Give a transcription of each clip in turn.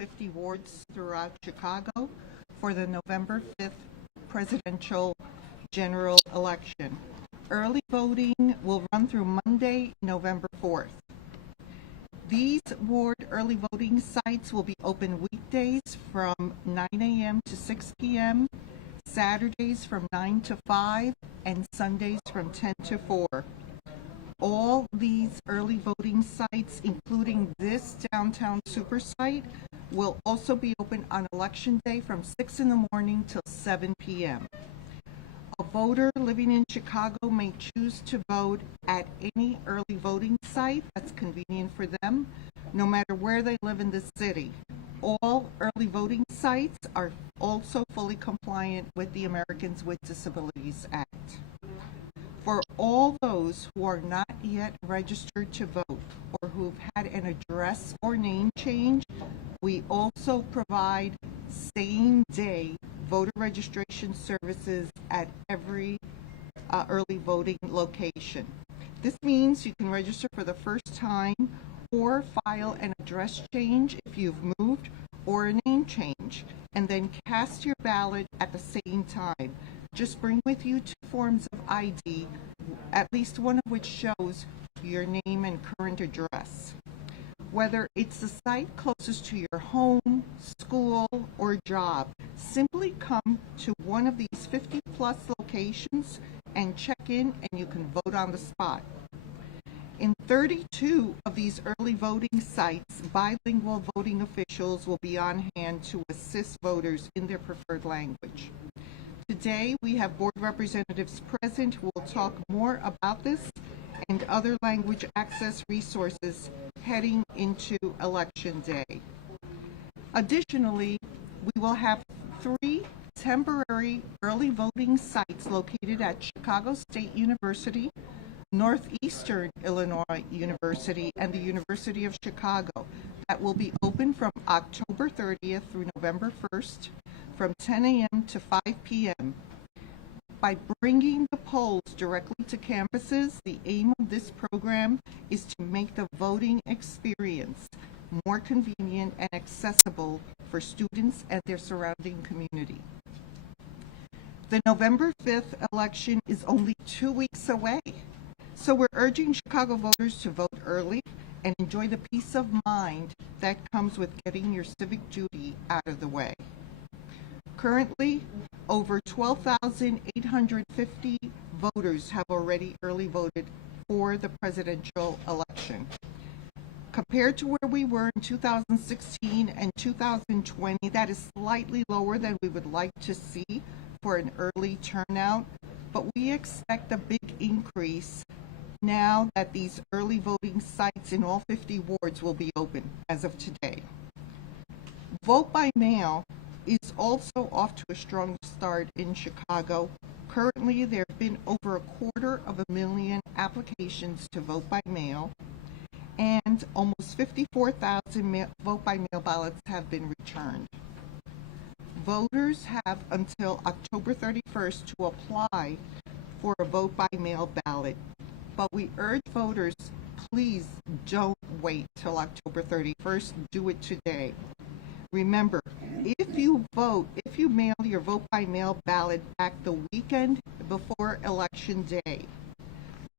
50 wards throughout Chicago for the November 5th presidential general election. Early voting will run through Monday, November 4th. These ward early voting sites will be open weekdays from 9 a.m. to 6 p.m., Saturdays from 9 to 5, and Sundays from 10 to 4. All these early voting sites, including this downtown super site, will also be open on election day from 6 in the morning till 7 p.m. A voter living in Chicago may choose to vote at any early voting site that's convenient for them, no matter where they live in the city. All early voting sites are also fully compliant with the Americans with Disabilities Act. For all those who are not yet registered to vote or who've had an address or name change, we also provide same-day voter registration services at every early voting location. This means you can register for the first time or file an address change if you've moved or a name change, and then cast your ballot at the same time. Just bring with you 2 forms of ID, at least one of which shows your name and current address. Whether it's the site closest to your home, school, or job, simply come to one of these 50-plus locations and check in, and you can vote on the spot. In 32 of these early voting sites, bilingual voting officials will be on hand to assist voters in their preferred language. Today, we have board representatives present who will talk more about this and other language access resources heading into Election Day. Additionally, we will have 3 temporary early voting sites located at Chicago State University, Northeastern Illinois University, and the University of Chicago that will be open from October 30th through November 1st from 10 a.m. to 5 p.m. By bringing the polls directly to campuses, the aim of this program is to make the voting experience more convenient and accessible for students and their surrounding community. The November 5th election is only 2 weeks away, so we're urging Chicago voters to vote early and enjoy the peace of mind that comes with getting your civic duty out of the way. Currently, over 12,850 voters have already early voted for the presidential election. Compared to where we were in 2016 and 2020, that is slightly lower than we would like to see for an early turnout, but we expect a big increase now that these early voting sites in all 50 wards will be open as of today. Vote by mail is also off to a strong start in Chicago. Currently, there have been over 250,000 applications to vote by mail, and almost 54,000 vote by mail ballots have been returned. Voters have until October 31st to apply for a vote by mail ballot, but we urge voters, please don't wait till October 31st. Do it today. Remember, if you mail your vote by mail ballot back the weekend before Election Day,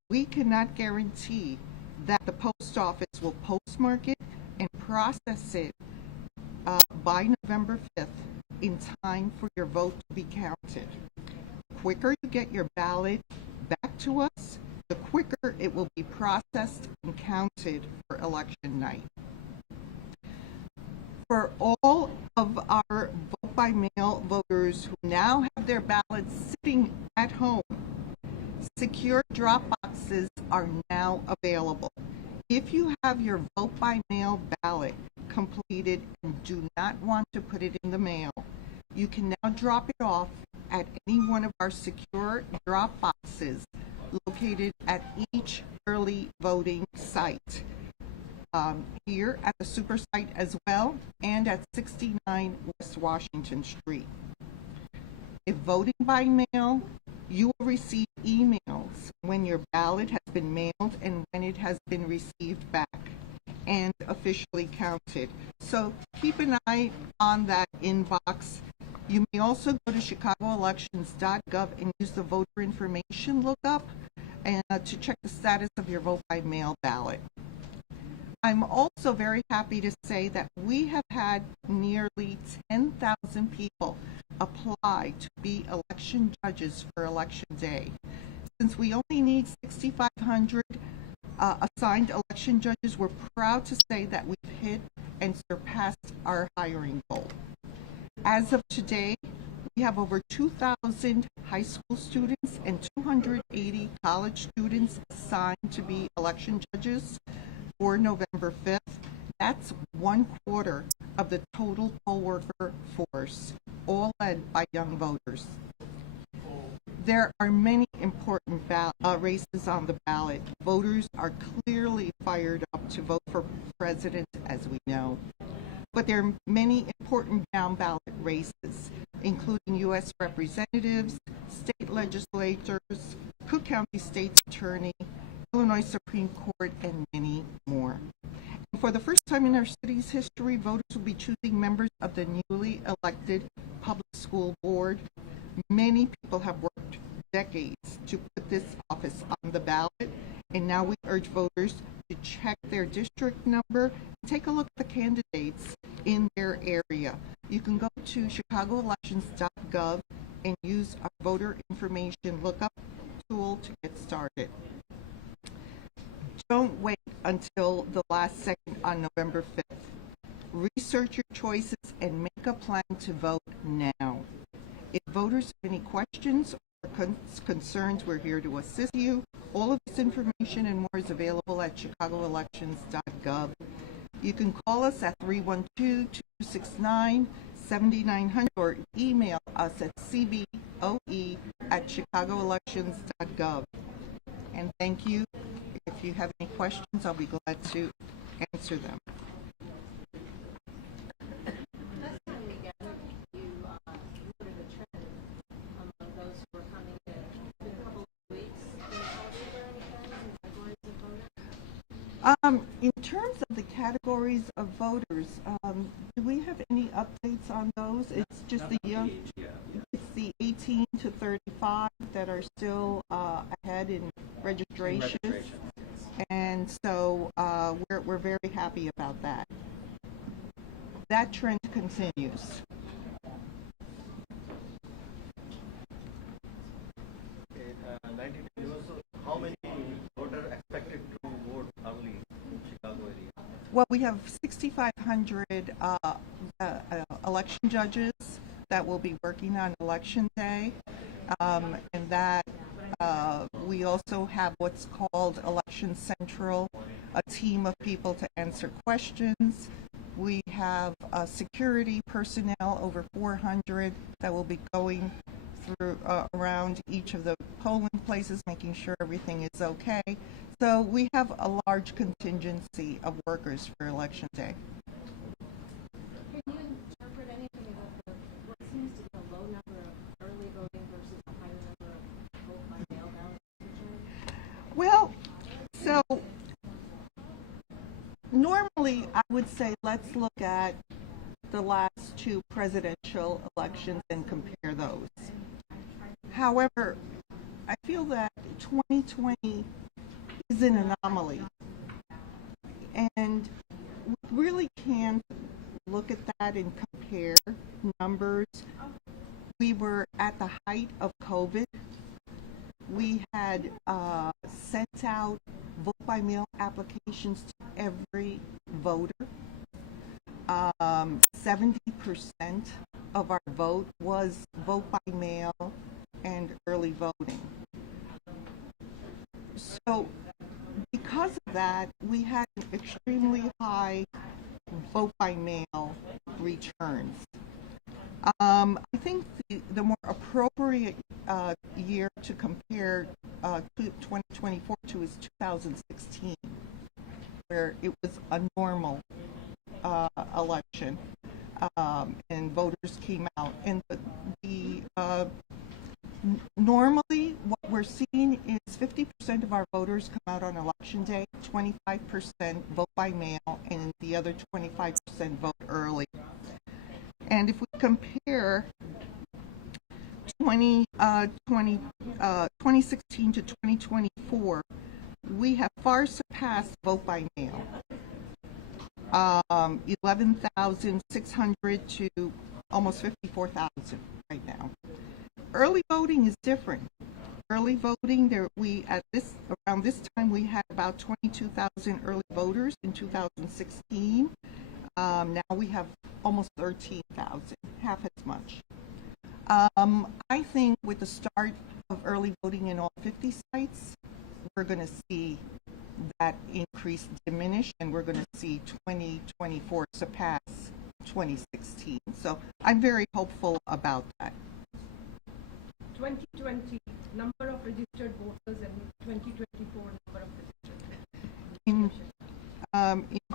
we cannot guarantee that the post office will postmark it and process it by November 5th in time for your vote to be counted. The quicker you get your ballot back to us, the quicker it will be processed and counted for election night. For all of our vote by mail voters who now have their ballots sitting at home, secure drop boxes are now available. If you have your vote by mail ballot completed and do not want to put it in the mail, you can now drop it off at any one of our secure drop boxes located at each early voting site. Here at the super site as well, and at 69 West Washington Street. If voting by mail, you will receive emails when your ballot has been mailed and when it has been received back. and officially counted. So keep an eye on that inbox. You may also go to chicagoelections.gov and use the voter information lookup and to check the status of your vote by mail ballot. I'm also very happy to say that we have had nearly 10,000 people apply to be election judges for Election Day. Since we only need 6,500 assigned election judges, we're proud to say that we've hit and surpassed our hiring goal. As of today, we have over 2,000 high school students and 280 college students assigned to be election judges for November 5th. That's 1/4 of the total poll worker force, all led by young voters. There are many important races on the ballot. Voters are clearly fired up to vote for president, as we know. But there are many important down ballot races, including U.S. representatives, state legislators, Cook County State's Attorney, Illinois Supreme Court, and many more. And for the first time in our city's history, voters will be choosing members of the newly elected public school board. Many people have worked decades to put this office on the ballot, and now we urge voters to check their district number and take a look at the candidates in their area. You can go to chicagoelections.gov and use our voter information lookup tool to get started. Don't wait until the last second on November 5th. Research your choices and make a plan to vote now. If voters have any questions or concerns, we're here to assist you. All of this information and more is available at chicagoelections.gov. You can call us at 312-269-7900 or email us at cvoe@chicagoelections.gov. And thank you. If you have any questions, I'll be glad to answer them. Last time we gathered, you noted a trend among those who were coming in. It's been a couple of weeks. Can you tell us if there are any trends in categories of voters? In terms of the categories of voters, do we have any updates on those? It's just the young. It's the 18 to 35 that are still ahead in registration. And so we're very happy about that. That trend continues. How many voters expected to vote early in Chicago area? Well, we have 6,500 election judges that will be working on Election Day, and that we also have what's called Election Central, a team of people to answer questions. We have security personnel, over 400, that will be going through around each of the polling places, making sure everything is okay. So we have a large contingency of workers for Election Day. Can you interpret anything about what seems to be a low number of early voting versus a higher number of vote by mail ballots? Well, so normally I would say let's look at the last two presidential elections and compare those. However, I feel that 2020 is an anomaly, and we really can't look at that and compare numbers. We were at the height of COVID. We had sent out vote by mail applications to every voter. 70% of our vote was vote by mail and early voting. So because of that, we had extremely high vote by mail returns. I think the more appropriate year to compare 2024 to is 2016, where it was a normal election, and voters came out. And normally what we're seeing is 50% of our voters come out on election day, 25% vote by mail, and the other 25% vote early. And if we compare 2016 to 2024, we have far surpassed vote by mail. 11,600 to almost 54,000 right now. Early voting is different. Early voting, around this time we had about 22,000 early voters in 2016. Now we have almost 13,000, half as much. I think with the start of early voting in all 50 sites, we're going to see that increase diminish, and we're going to see 2024 surpass 2016. So I'm very hopeful about that. 2020 number of registered voters and 2024 number of registered In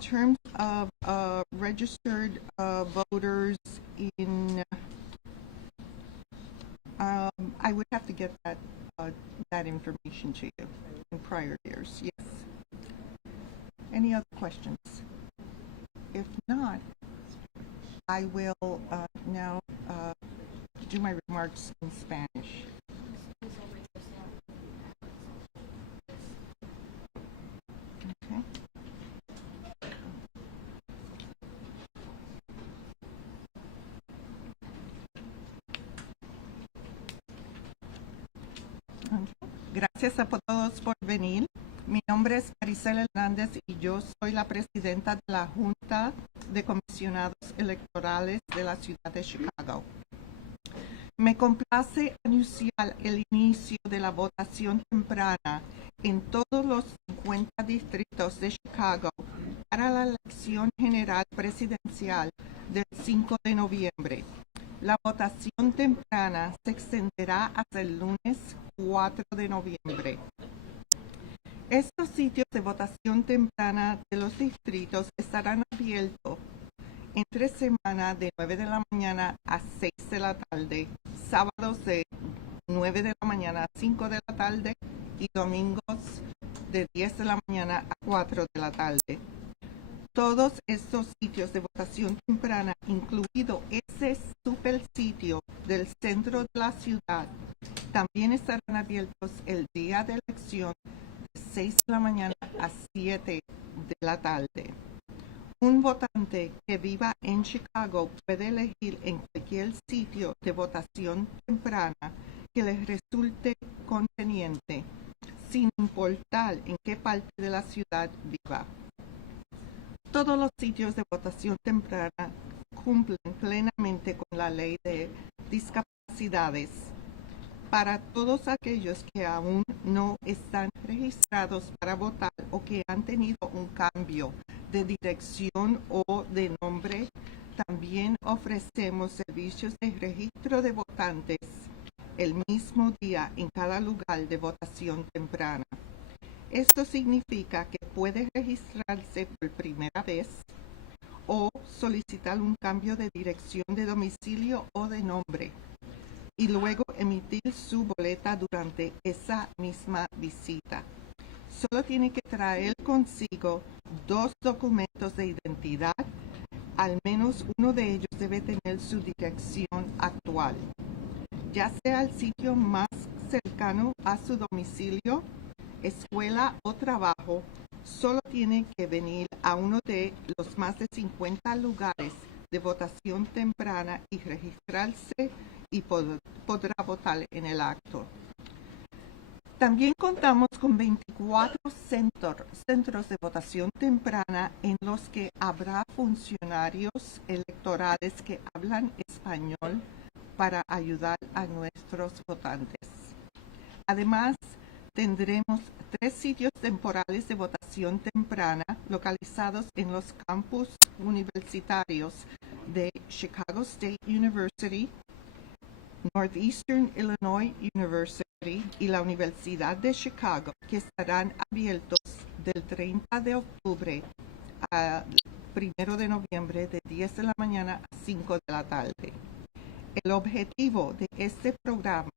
terms of registered voters I would have to get that information to you in prior years. Yes. Any other questions? If not, I will now do my remarks in Spanish. Okay. Gracias a todos por venir. Mi nombre es Maricela Hernández y yo soy la presidenta de la Junta de Comisionados Electorales de la ciudad de Chicago. Me complace anunciar el inicio de la votación temprana en todos los 50 distritos de Chicago para la elección general presidencial del 5 de noviembre. La votación temprana se extenderá hasta el lunes 4 de noviembre. Estos sitios de votación temprana de los distritos estarán abiertos entre semana de 9 de la mañana a 6 de la tarde, sábados de 9 de la mañana a 5 de la tarde y domingos de 10 de la mañana a 4 de la tarde. Todos estos sitios de votación temprana, incluido ese super sitio del centro de la ciudad, también estarán abiertos el día de elección de 6 de la mañana a 7 de la tarde. Un votante que viva en Chicago puede elegir en cualquier sitio de votación temprana que les resulte conveniente, sin importar en qué parte de la ciudad viva. Todos los sitios de votación temprana cumplen plenamente con la ley de discapacidades. Para todos aquellos que aún no están registrados para votar o que han tenido un cambio de dirección o de nombre, también ofrecemos servicios de registro de votantes el mismo día en cada lugar de votación temprana. Esto significa que puede registrarse por primera vez o solicitar un cambio de dirección de domicilio o de nombre y luego emitir su boleta durante esa misma visita. Solo tiene que traer consigo 2 documentos de identidad. Al menos uno de ellos debe tener su dirección actual, ya sea el sitio más cercano a su domicilio, escuela o trabajo. Solo tiene que venir a uno de los más de 50 lugares de votación temprana y registrarse y podrá votar en el acto. También contamos con 24 centros de votación temprana en los que habrá funcionarios electorales que hablan español para ayudar a nuestros votantes. Además, tendremos 3 sitios temporales de votación temprana localizados en los campus universitarios de Chicago State University, Northeastern Illinois University y la Universidad de Chicago, que estarán abiertos del 30 de octubre al 1 de noviembre de 10 de la mañana a 5 de la tarde. El objetivo de este programa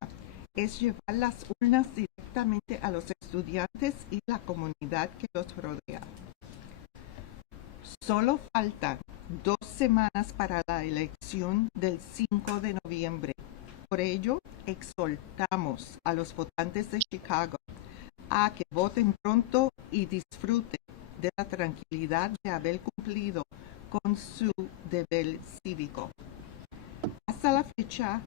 es llevar las urnas directamente a los estudiantes y la comunidad que los rodea. Solo faltan 2 semanas para la elección del 5 de noviembre. Por ello, exhortamos a los votantes de Chicago a que voten pronto y disfruten de la tranquilidad de haber cumplido con su deber cívico. Hasta la fecha,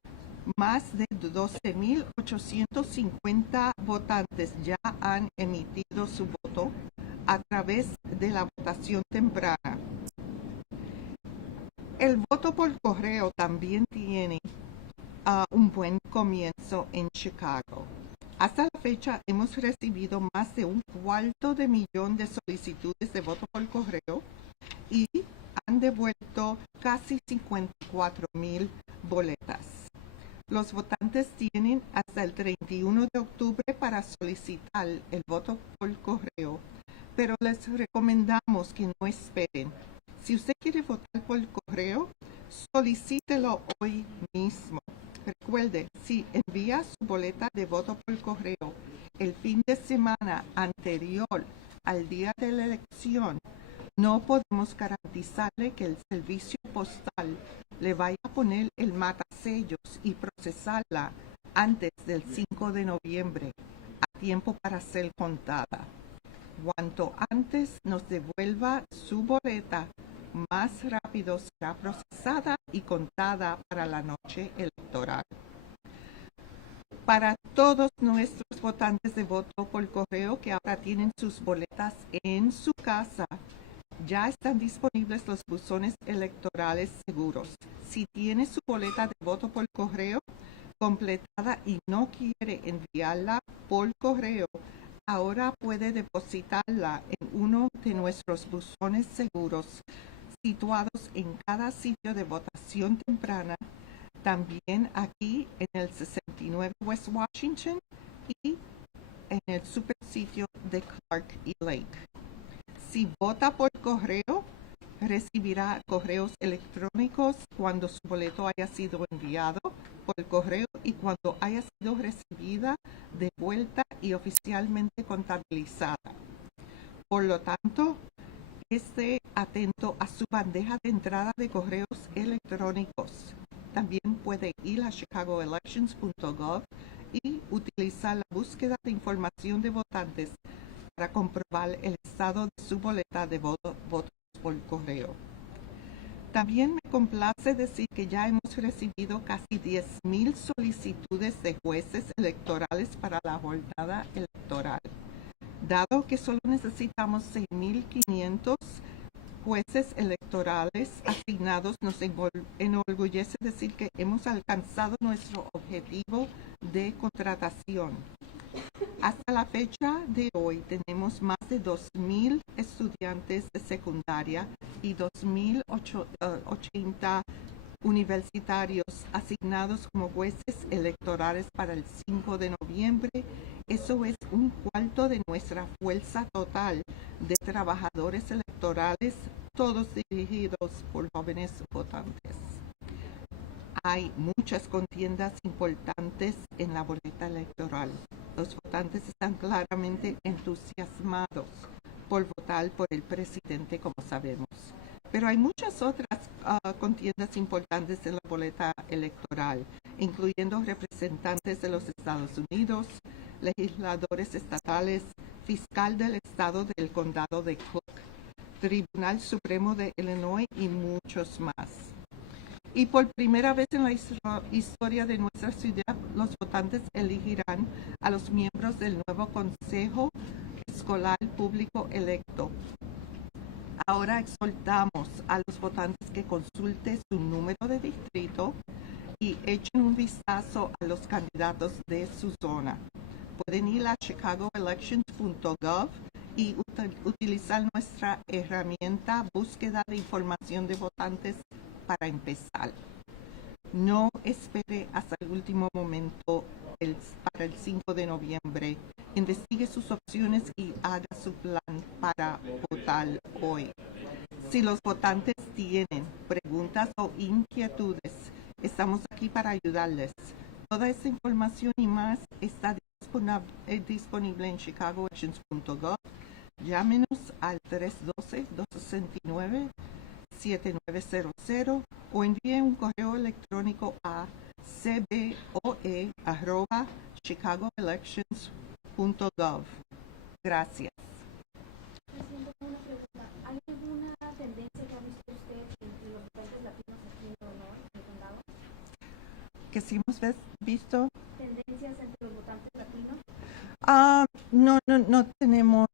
más de 12.850 votantes ya han emitido su voto a través de la votación temprana. El voto por correo también tiene un buen comienzo en Chicago. Hasta la fecha hemos recibido más de 250,000 de solicitudes de voto por correo y han devuelto casi 54,000 boletas. Los votantes tienen hasta el 31 de octubre para solicitar el voto por correo, pero les recomendamos que no esperen. Si usted quiere votar por correo, solicítelo hoy mismo. Recuerde, si envía su boleta de voto por correo el fin de semana anterior al día de la elección, no podemos garantizarle que el servicio postal le vaya a poner el matasellos y procesarla antes del 5 de noviembre, a tiempo para ser contada. Cuanto antes nos devuelva su boleta, más rápido será procesada y contada para la noche electoral. Para todos nuestros votantes de voto por correo que ahora tienen sus boletas en su casa, ya están disponibles los buzones electorales seguros. Si tiene su boleta de voto por correo completada y no quiere enviarla por correo, ahora puede depositarla en uno de nuestros buzones seguros situados en cada sitio de votación temprana, también aquí en el 69 West Washington y en el supersitio de Clark y Lake. Si vota por correo, recibirá correos electrónicos cuando su boleto haya sido enviado por correo y cuando haya sido recibida de vuelta y oficialmente contabilizada. Por lo tanto, esté atento a su bandeja de entrada de correos electrónicos. También puede ir a chicagoelections.gov y utilizar la búsqueda de información de votantes para comprobar el estado de su boleta de votos por correo. También me complace decir que ya hemos recibido casi 10,000 solicitudes de jueces electorales para la jornada electoral. Dado que solo necesitamos 6,500 jueces electorales asignados, nos enorgullece decir que hemos alcanzado nuestro objetivo de contratación. Hasta la fecha de hoy tenemos más de 2,000 estudiantes de secundaria y 2,080 universitarios asignados como jueces electorales para el 5 de noviembre. Eso es 1/4 de nuestra fuerza total de trabajadores electorales, todos dirigidos por jóvenes votantes. Hay muchas contiendas importantes en la boleta electoral. Los votantes están claramente entusiasmados por votar por el presidente, como sabemos. Pero hay muchas otras contiendas importantes en la boleta electoral, incluyendo representantes de los Estados Unidos, legisladores estatales, fiscal del estado del condado de Cook, Tribunal Supremo de Illinois y muchos más. Y por primera vez en la historia de nuestra ciudad, los votantes elegirán a los miembros del nuevo Consejo Escolar Público electo. Ahora exhortamos a los votantes que consulten su número de distrito y echen un vistazo a los candidatos de su zona. Pueden ir a chicagoelections.gov y utilizar nuestra herramienta búsqueda de información de votantes para empezar. No espere hasta el último momento para el 5 de noviembre. Investigue sus opciones y haga su plan para votar hoy. Si los votantes tienen preguntas o inquietudes, estamos aquí para ayudarles. Toda esa información y más está disponible en chicagoelections.gov. Llámenos al 312-269-7900 o envíe un correo electrónico a cboe@chicagoelections.gov. Gracias. Haciendo una pregunta, ¿hay alguna tendencia que ha visto usted entre los votantes latinos aquí en Illinois, en el condado? ¿Que si hemos visto? ¿Tendencias entre los votantes latinos? No tenemos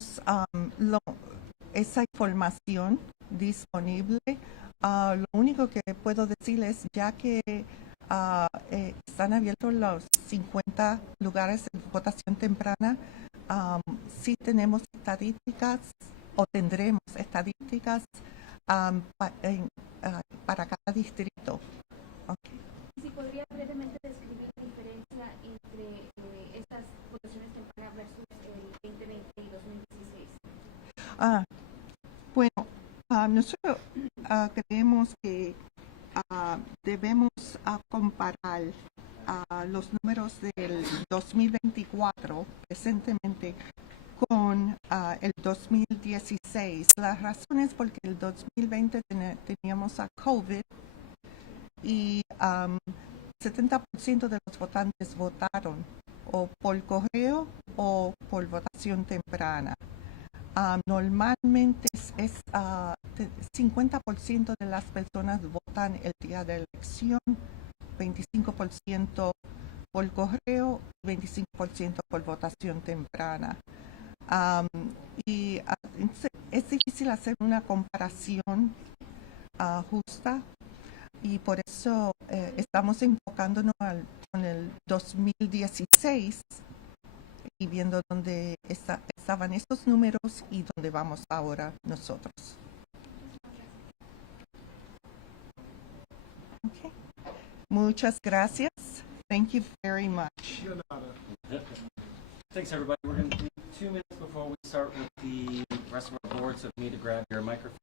esa información disponible. Lo único que puedo decirles, ya que están abiertos los 50 lugares de votación temprana, sí tenemos estadísticas o tendremos estadísticas para cada distrito. Okay. Si podría brevemente describir la diferencia entre estas votaciones tempranas versus el 2020 y 2016. Bueno, nosotros creemos que debemos comparar los números del 2024 presentemente con el 2016. La razón es porque el 2020 teníamos a COVID y 70% de los votantes votaron o por correo o por votación temprana. Normalmente es 50% de las personas votan el día de la elección, 25% por correo, 25% por votación temprana. Es difícil hacer una comparación justa y por eso estamos enfocándonos con el 2016 y viendo dónde estaban estos números y dónde vamos ahora nosotros. Okay. Muchas gracias. Thank you very much. Thanks, everybody. We're going to do 2 minutes before we start with the rest of our board, so if you need to grab your microphone.